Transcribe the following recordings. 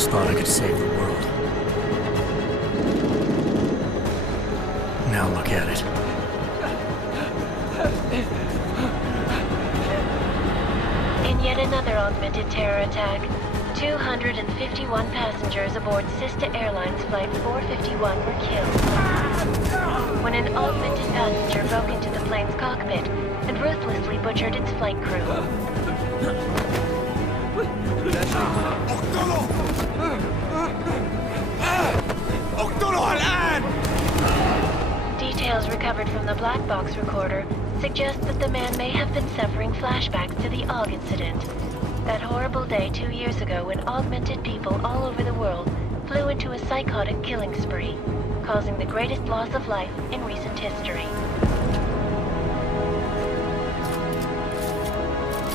once thought I could save the world. Now look at it. In yet another augmented terror attack, 251 passengers aboard Sister Airlines Flight 451 were killed when an augmented passenger broke into the plane's cockpit and ruthlessly butchered its flight crew. Details recovered from the black box recorder suggest that the man may have been suffering flashbacks to the AUG incident. That horrible day 2 years ago when augmented people all over the world flew into a psychotic killing spree, causing the greatest loss of life in recent history.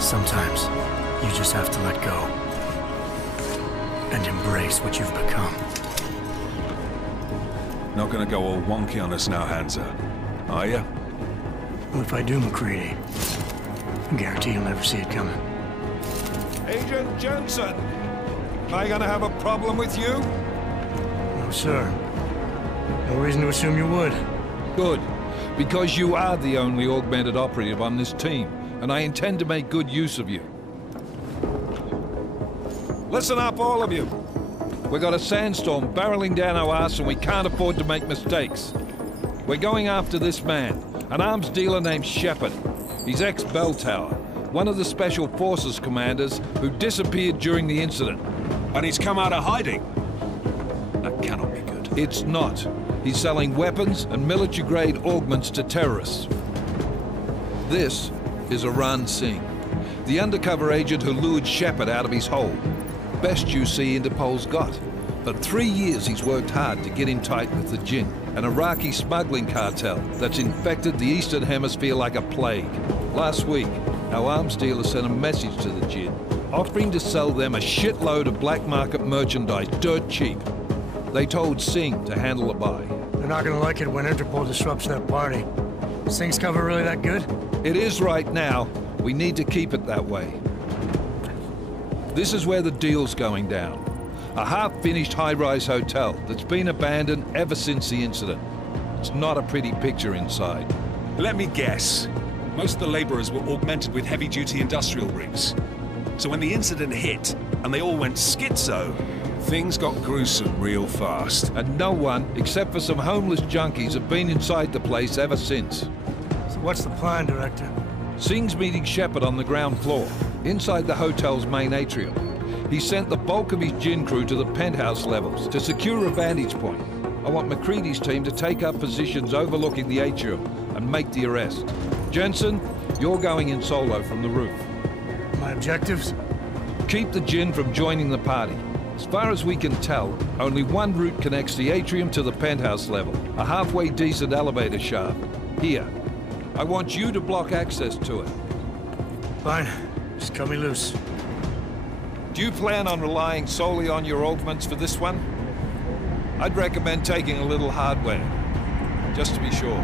Sometimes, you just have to let go. And embrace what you've become. Not gonna go all wonky on us now, Hansa, are ya? Well, if I do, McCready, I guarantee you'll never see it coming. Agent Jensen! Am I gonna have a problem with you? No, sir. No reason to assume you would. Good. Because you are the only augmented operative on this team, and I intend to make good use of you. Listen up, all of you. We got a sandstorm barreling down our arse and we can't afford to make mistakes. We're going after this man, an arms dealer named Shepard. He's ex-Bell Tower, one of the Special Forces commanders who disappeared during the incident. And he's come out of hiding. That cannot be good. It's not. He's selling weapons and military-grade augments to terrorists. This is Aran Singh, the undercover agent who lured Shepard out of his hole. Best you see Interpol's got. For 3 years he's worked hard to get in tight with the Jinn, an Iraqi smuggling cartel that's infected the Eastern Hemisphere like a plague. Last week, our arms dealer sent a message to the Jinn, offering to sell them a shitload of black market merchandise dirt cheap. They told Singh to handle the buy. They're not gonna like it when Interpol disrupts their party. Is Singh's cover really that good? It is right now. We need to keep it that way. This is where the deal's going down. A half-finished high-rise hotel that's been abandoned ever since the incident. It's not a pretty picture inside. Let me guess. Most of the laborers were augmented with heavy-duty industrial rigs. So when the incident hit, and they all went schizo, things got gruesome real fast. And no one, except for some homeless junkies, have been inside the place ever since. So what's the plan, Director? Singh's meeting Shepard on the ground floor, inside the hotel's main atrium. He sent the bulk of his Jinn crew to the penthouse levels to secure a vantage point. I want McCready's team to take up positions overlooking the atrium and make the arrest. Jensen, you're going in solo from the roof. My objectives? Keep the Jinn from joining the party. As far as we can tell, only one route connects the atrium to the penthouse level, a halfway decent elevator shaft. Here. I want you to block access to it. Fine. Just cut me loose. Do you plan on relying solely on your augments for this one? I'd recommend taking a little hardware, just to be sure.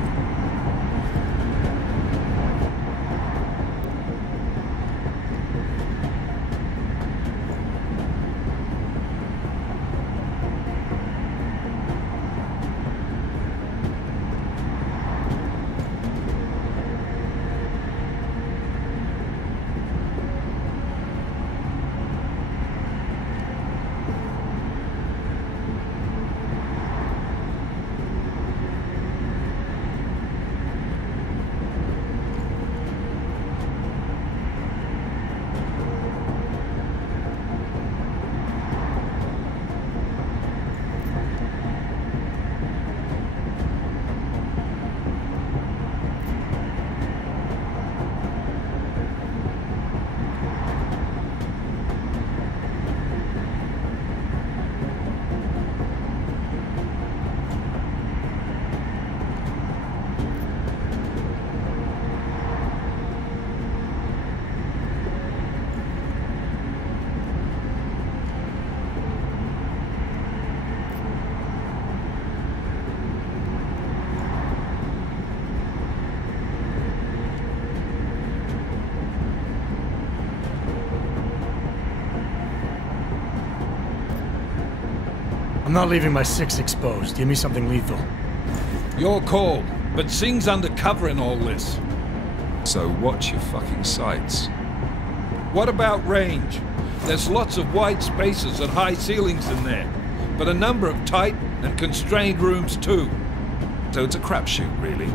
I'm not leaving my 6 exposed. Give me something lethal. Your call, but Singh's undercover in all this. So watch your fucking sights. What about range? There's lots of wide spaces and high ceilings in there, but a number of tight and constrained rooms too. So it's a crapshoot, really.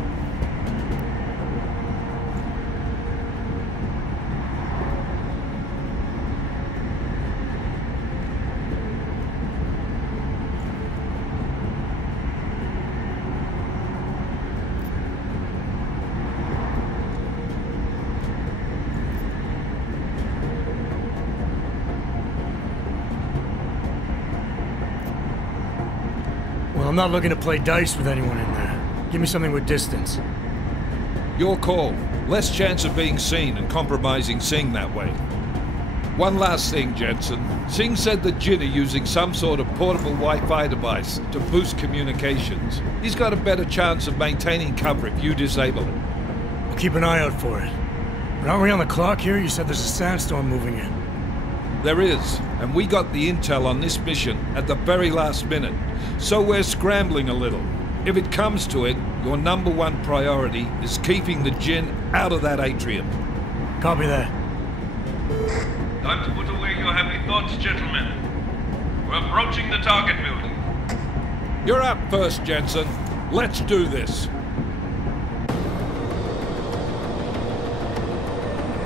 Well, I'm not looking to play dice with anyone in there. Give me something with distance. Your call. Less chance of being seen and compromising Singh that way. One last thing, Jensen. Singh said the Jinn are using some sort of portable Wi-Fi device to boost communications. He's got a better chance of maintaining cover if you disable it. I'll keep an eye out for it. But aren't we on the clock here? You said there's a sandstorm moving in. There is, and we got the intel on this mission at the very last minute, so we're scrambling a little. If it comes to it, your #1 priority is keeping the Jinn out of that atrium. Copy that. Time to put away your happy thoughts, gentlemen. We're approaching the target building. You're up first, Jensen. Let's do this.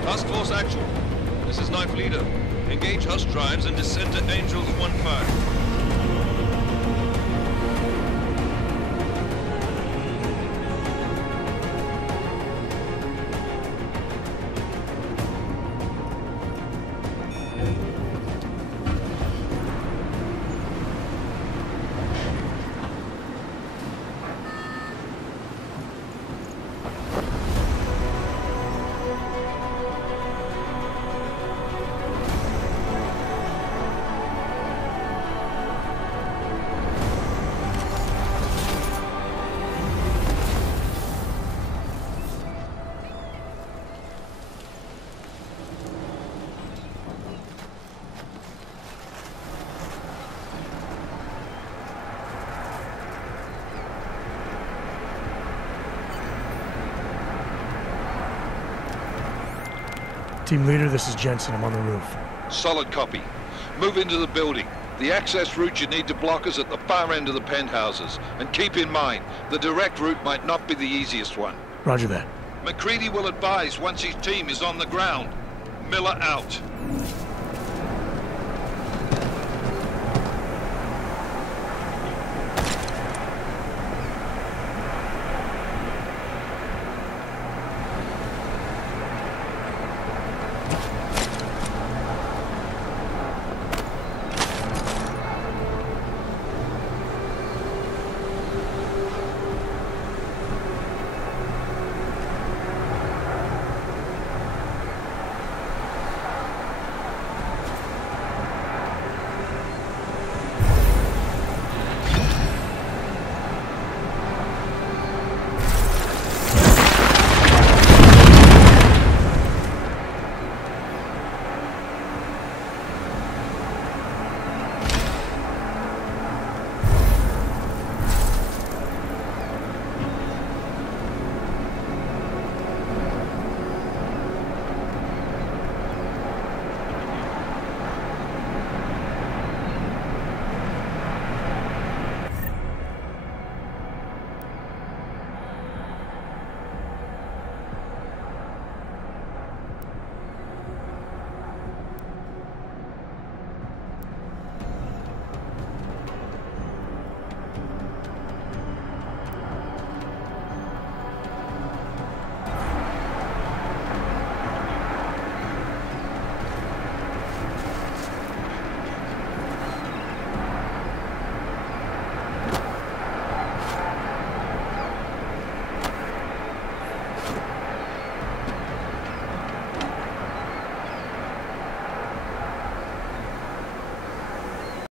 Task Force Actual. This is Knife Leader. Engage Hush drives and descend to Angels 1-5. Team leader, this is Jensen. I'm on the roof. Solid copy. Move into the building. The access route you need to block is at the far end of the penthouses. And keep in mind, the direct route might not be the easiest one. Roger that. McCready will advise once his team is on the ground. Miller out.